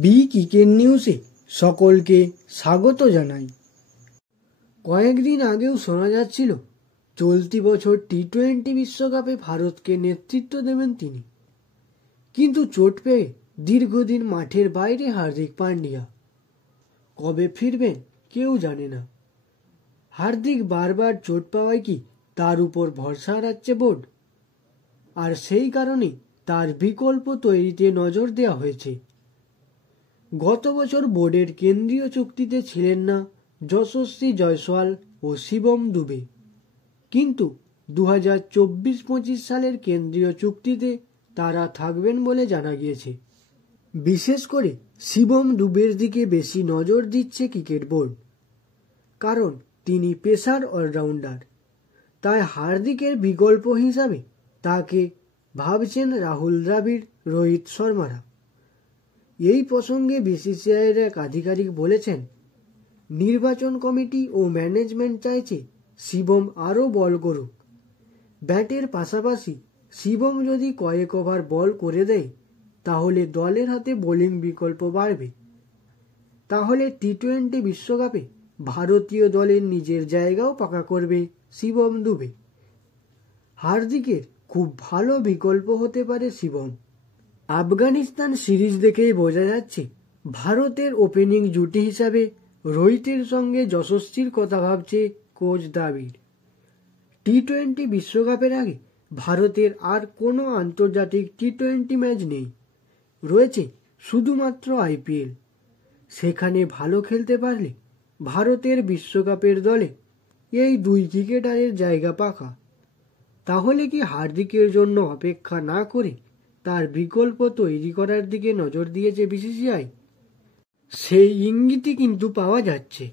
B cricket নিউজে সকলকে স্বাগত জানাই। কয়েকদিন আগেও শোনা যাচ্ছিল চলতি বছর টি-20 বিশ্বকাপে ভারতকে নেতৃত্ব দেবেন তিনি, কিন্তু চোট পেয়ে দীর্ঘদিন মাঠের বাইরে হার্দিক পান্ডিয়া। কবে ফিরবেন কেউ জানে না। হার্দিক বারবার চোট পাওয়ায় কি তার উপর ভরসা হারাচ্ছে বোর্ড? আর সেই কারণেই তার বিকল্প তৈরিতে নজর দেওয়া হয়েছে। গত বছর বোর্ডের কেন্দ্রীয় চুক্তিতে ছিলেন না যশস্বী জয়সওয়াল ও শিবম দুবে, কিন্তু 2024-25 সালের কেন্দ্রীয় চুক্তিতে তারা থাকবেন বলে জানা গিয়েছে। বিশেষ করে শিবম দুবের দিকে বেশি নজর দিচ্ছে ক্রিকেট বোর্ড, কারণ তিনি পেসার অলরাউন্ডার। তাই হার্দিকের বিকল্প হিসাবে তাকে ভাবছেন রাহুল দ্রাবিড়, রোহিত শর্মারা। এই প্রসঙ্গে বিসিসিআইয়ের এক আধিকারিক বলেছেন, নির্বাচন কমিটি ও ম্যানেজমেন্ট চাইছে শিবম আরও বল করুক। ব্যাটের পাশাপাশি শিবম যদি কয়েক ওভার বল করে দেয় তাহলে দলের হাতে বোলিং বিকল্প বাড়বে। তাহলে টি-20 বিশ্বকাপে ভারতীয় দলের নিজের জায়গাও পাকা করবে শিবম দুবে। হার্দিকের খুব ভালো বিকল্প হতে পারে শিবম। আফগানিস্তান সিরিজ দেখেই বোঝা যাচ্ছে ভারতের ওপেনিং জুটি হিসাবে রোহিতের সঙ্গে যশস্বীর কথা ভাবছে কোচ দ্রাবিড়। টি-20 বিশ্বকাপের আগে ভারতের আর কোনো আন্তর্জাতিক টি-20 ম্যাচ নেই, রয়েছে শুধুমাত্র আইপিএল। সেখানে ভালো খেলতে পারলে ভারতের বিশ্বকাপের দলে এই দুই ক্রিকেটারের জায়গা পাকা। তাহলে কি হার্দিকের জন্য অপেক্ষা না করে তার বিকল্প তৈরি করার দিকে নজর দিয়েছে বিসিসিআই? সেই ইঙ্গিতই কিন্তু পাওয়া যাচ্ছে।